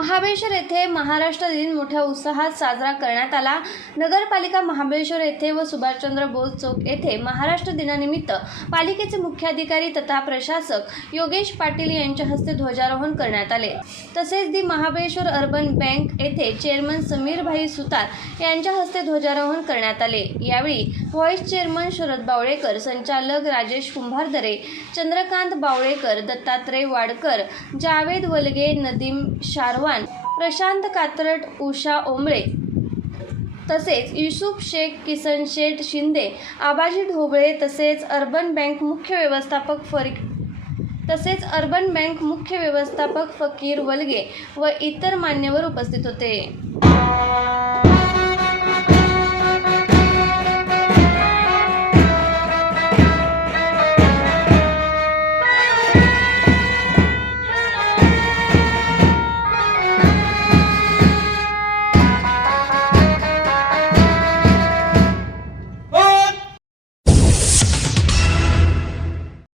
महाबळेश्वर येथे महाराष्ट्र दिन मोठ्या उत्साहात साजरा करण्यात आला। नगरपालिका महाबळेश्वर येथे व सुभाषचंद्र बोस चौक येथे महाराष्ट्र दिनानिमित्त पालिकेचे मुख्याधिकारी तथा प्रशासक योगेश पाटील यांच्या हस्ते ध्वजारोहण करण्यात आले। तसेच दी महाबळेश्वर अर्बन बँक येथे चेअरमन समीरभाई सुतार यांच्या हस्ते ध्वजारोहण करण्यात आले। यावेळी व्हाईस चेअरमन शरद बावळेकर, संचालक राजेश कुंभारदरे, चंद्रकांत बावळेकर, दत्तात्रय वाडकर, जावेद वलगे, नदीम शारवान, प्रशांत कात्रट, उषा ओंबळे तसेच युसुफ शेख, किसन शेठ शिंदे, आबाजी ढोबळे तसेच अर्बन बँक मुख्य व्यवस्थापक फकीर वलगे व इतर मान्यवर उपस्थित होते।